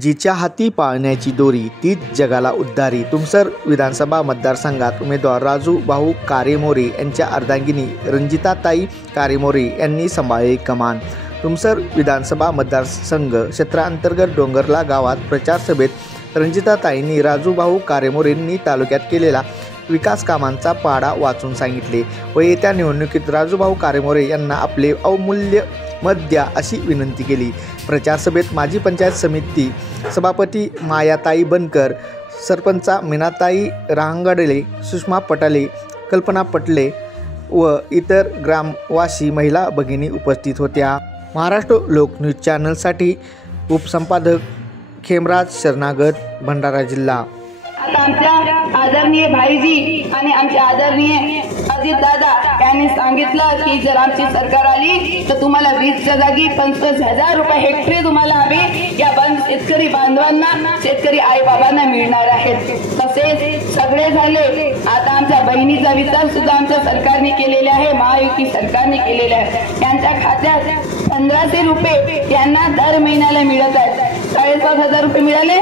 जिच्या हाती पाळण्याची दोरी तीच जगाला उद्धारी। तुमसर विधानसभा मतदारसंघात उमेदवार राजू भाऊ कारेमोरे यांच्या अर्धांगिनी रंजिताताई कारेमोरे यांनी सांभाळली कमान। तुमसर विधानसभा मतदारसंघ क्षेत्रांतर्गत डोंगरला गावात प्रचार सभेत रंजिताताईंनी राजू भाऊ कारेमोरेंनी तालुक्यात केलेला विकास कामांचा पाढा वाचून सांगितले व येत्या निवडणुकीत राजू भाऊ कारेमोरे यांना आपले अमूल्य मत द्या अशी विनंती केली। प्रचार सभेत माजी पंचायत समिती सभापती मायाताई बनकर, सरपंचा मीनाताई रांगडले, सुषमा पटाले, कल्पना पटले व इतर ग्रामवासी महिला भगिनी उपस्थित होत्या। महाराष्ट्र लोक न्यूज चॅनलसाठी उपसंपादक खेमराज शरणागत, भंडारा जिल्हा। आता आमच्या आदरणीय भाईजी आणि आमचे आदरणीय अजित दादा यांनी सांगितलं की जर आमची सरकार आली तर तुम्हाला 20च्या जागी 25,000 रुपये हेक्टरी तुम्हाला हवी। या शेतकरी बांधवांना, शेतकरी आई बाबांना मिळणार आहेत। तसेच सगळे झाले, आता आमच्या बहिणीचा विचार सुद्धा आमच्या सरकारने केलेला आहे, महायुती सरकारने केलेला आहे। यांच्या खात्यात 1500 रुपये यांना दर महिन्याला मिळत आहेत। 7,500 रुपये मिळाले,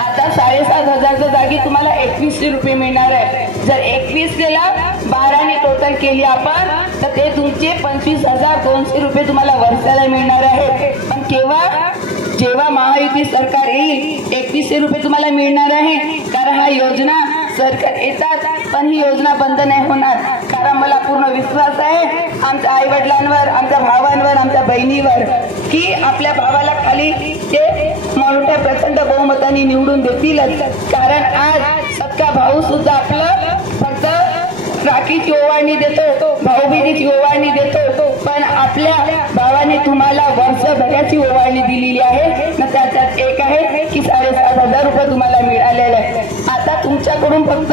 आता 7,500च्या जागी तुम्हाला 2100 रुपये मिळणार आहे। जर 21 ला 12 टोटल केली आपण तर ते तुमचे 25,200 रुपये तुम्हाला वर्षाला मिळणार आहे। पण केव्हा? जेव्हा महायुती सरकार येईल 2100 रुपये तुम्हाला मिळणार आहे। कारण हा योजना सरकार येतात पण ही योजना बंद नाही होणार। कारण मला पूर्ण विश्वास आहे आमच्या आई वडिलांवर, आमच्या भावांवर, आमच्या बहिणीवर की आपल्या भावाला खाली ते मोठ्या प्रचंड बहुमताने निवडून देतीलच। कारण आज सबका भाऊ सुद्धा आपलं फक्त राखीची ओवाळणी देतो, भाऊबीजीची ओवाळणी देतो, पण आपल्या भावाने तुम्हाला वर्षभराची ओवाळणी दिलेली आहे ना। त्याच्यात एक आहे की 7,500 रुपये तुम्हाला मिळालेले आहे। आता तुमच्याकडून फक्त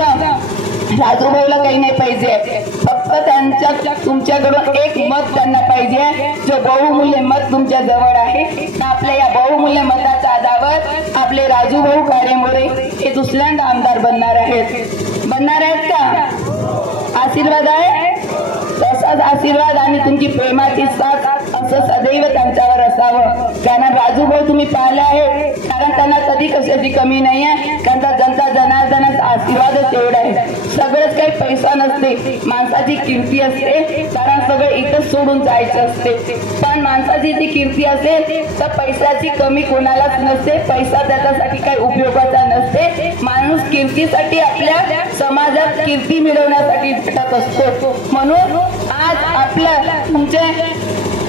राजू भाऊला काही नाही पाहिजे, फक्त तुमच्याकडून एक मत त्यांना पाहिजे, जो बहुमूल्य मत तुमच्या जवळ आहे। आपल्या या बहुमूल्य मताच्या आधारावर आपले राजू भाऊ कारेमोरे हे दुसऱ्यांदा आमदार बनणार आहेत का? आशीर्वाद आहे, तसाच आशीर्वाद आणि तुमची प्रेमाची साथ असं सदैव त्यांच्यावर असावं। कारण राजू भाऊ तुम्ही पाहिलं आहे, कारण त्यांना कधी कशाची कमी नाही आहे, कारण जनता जनार्दनाचा आशीर्वादच एवढा आहे। सगळंच काही पैसा नसते, माणसाची कीर्ती असते, कारण सगळं इथंच सोडून जायचं असते। पण माणसाची जी कीर्ती असेल तर पैशाची कमी कोणालाच नसते, पैसा त्याच्यासाठी काही उपयोगाचा नसते। माणूस कीर्तीसाठी, आपल्या समाजात कीर्ती मिळवण्यासाठी झटत असतो। म्हणून आज आपलं तुमचे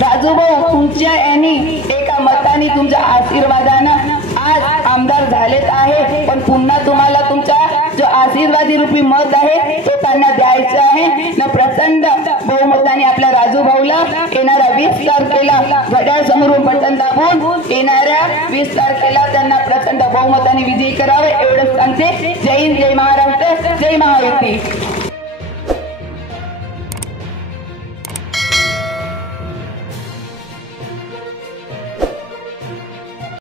राजू भाऊ तुमच्या यांनी एका मताने, तुमच्या आशीर्वादानं आज आमदार झालेत आहे। पण पुन्हा तुम्हाला तुमचा जो आशीर्वादी रूपी मत आहे तो त्यांना द्यायचं आहे ना। प्रचंड बहुमताने आपल्या राजू भाऊला येणाऱ्या 20 तारखेला घड्याळ समोरून बटन दाबून येणाऱ्या 20 तारखेला त्यांना प्रचंड बहुमताने विजयी करावे एवढंच सांगते। जय हिंद, जय महाराष्ट्र, जय महायुती।